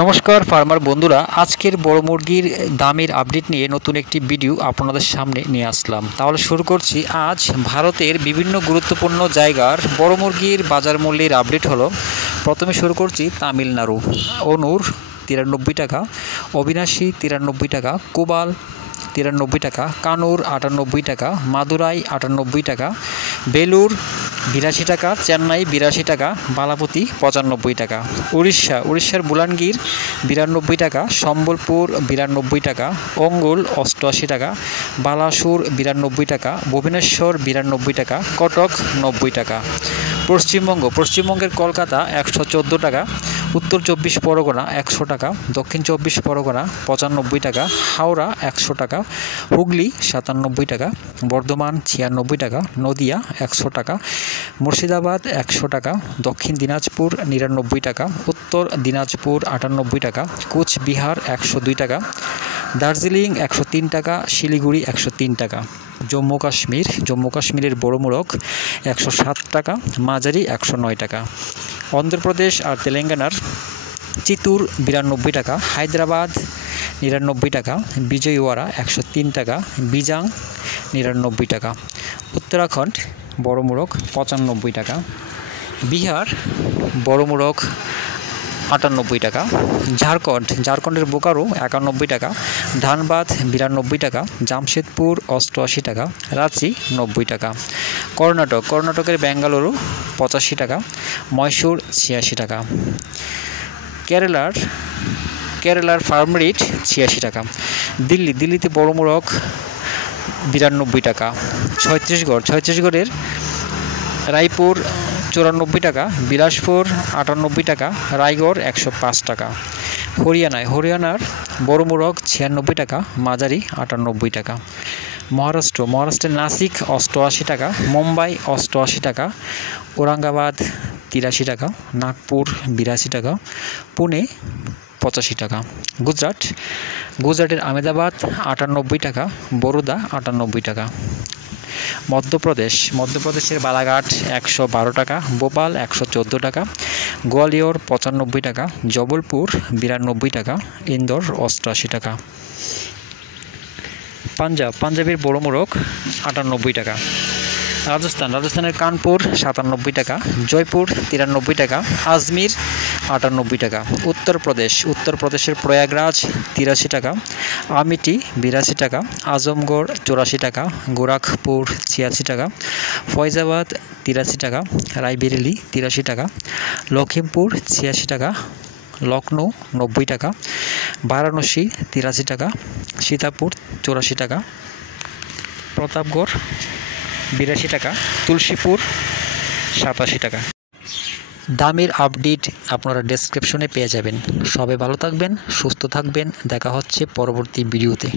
নমস্কার ফার্মার বন্ধুরা, আজকের বড় মুরগির দামের আপডেট নিয়ে নতুন একটি ভিডিও আপনাদের সামনে নিয়ে আসলাম। তাহলে শুরু করছি। আজ ভারতের বিভিন্ন গুরুত্বপূর্ণ জায়গার বড় মুরগির বাজার মূল্যের আপডেট হলো। প্রথমে শুরু করছি তামিলনাড়ু। অনুর 93 টাকা, অবিনাশী 93 টাকা, কোবাল 93 টাকা, কানুর 98 টাকা, মাদুরাই 98 টাকা, বেলুর 82 টাকা, চেন্নাই 82 টাকা, বালাপতি 95 টাকা। উড়িষ্যার বুলানগীর 92 টাকা, সম্বলপুর 92 টাকা, অঙ্গুল 88 টাকা, বালাসুর 92 টাকা, ভুবনেশ্বর 92 টাকা, কটক 90 টাকা। পশ্চিমবঙ্গের কলকাতা 114 টাকা, উত্তর 24 পরগনা 100 টাকা, দক্ষিণ 24 পরগনা 95 টাকা, হাওড়া 100 টাকা, হুগলি 97 টাকা, বর্ধমান 96 টাকা, নদিয়া 100 টাকা, মুর্শিদাবাদ 100 টাকা, দক্ষিণ দিনাজপুর 99 টাকা, উত্তর দিনাজপুর 98 টাকা, কোচবিহার 102 টাকা, দার্জিলিং 103 টাকা, শিলিগুড়ি 103 টাকা। জম্মু কাশ্মীরের বড় মোরগ 107 টাকা, মাঝারি 109 টাকা। অন্ধ্রপ্রদেশ আর তেলেঙ্গানার চিত্তুর 92 টাকা, হায়দ্রাবাদ 99 টাকা, বিজয়ওয়াড়া 103 টাকা, বিজাং 99 টাকা। উত্তরাখণ্ড বড় মোরগ 95 টাকা, বিহার বড় মোরগ 98 টাকা, ঝাড়খণ্ডের বোকারো 91 টাকা, ধানবাদ 92 টাকা, জামশেদপুর 88 টাকা, রাঁচি 90 টাকা। কর্ণাটকের বেঙ্গালুরু 85 টাকা, মহীশূর 86 টাকা। কেরালার ফার্ম রেট 86 টাকা। দিল্লিতে বড় মোরগ 92 টাকা। ছত্তিশগড়ের রায়পুর 94 টাকা, বিলাসপুর 98 টাকা, রায়গড় 105 টাকা। হরিয়ানার বড় মোরগ 96 টাকা, মাঝারি 98 টাকা। মহারাষ্ট্রের নাসিক 88 টাকা, মুম্বাই 88 টাকা, ঔরঙ্গাবাদ 83 টাকা, নাগপুর 82 টাকা, পুনে 85 টাকা। গুজরাটের আহমেদাবাদ 98 টাকা, বরোদা 98 টাকা। মধ্যপ্রদেশের বালাঘাট 112 টাকা, ভোপাল 114 টাকা, গোয়ালিয়র 95 টাকা, জবলপুর 92 টাকা, ইন্দোর 88 টাকা। পাঞ্জাবের বড় মোরগ 98 টাকা। রাজস্থানের কানপুর 97 টাকা, জয়পুর 93 টাকা, আজমির 98 টাকা। উত্তরপ্রদেশের প্রয়াগরাজ 83 টাকা, আমিটি 82 টাকা, আজমগড় 84 টাকা, গোরখপুর 86 টাকা, ফয়জাবাদ 83 টাকা, রায়বেরেলি 83 টাকা, লখিমপুর 86 টাকা, লখনৌ 90 টাকা, বারাণসী 83 টাকা, সীতাপুর 84 টাকা, প্রতাপগড় 82 টাকা, তুলসীপুর 87 টাকা। দামের আপডেট আপনারা ডেসক্রিপশনে পেয়ে যাবেন। সবাই ভালো থাকবেন, সুস্থ থাকবেন। দেখা হচ্ছে পরবর্তী ভিডিওতে।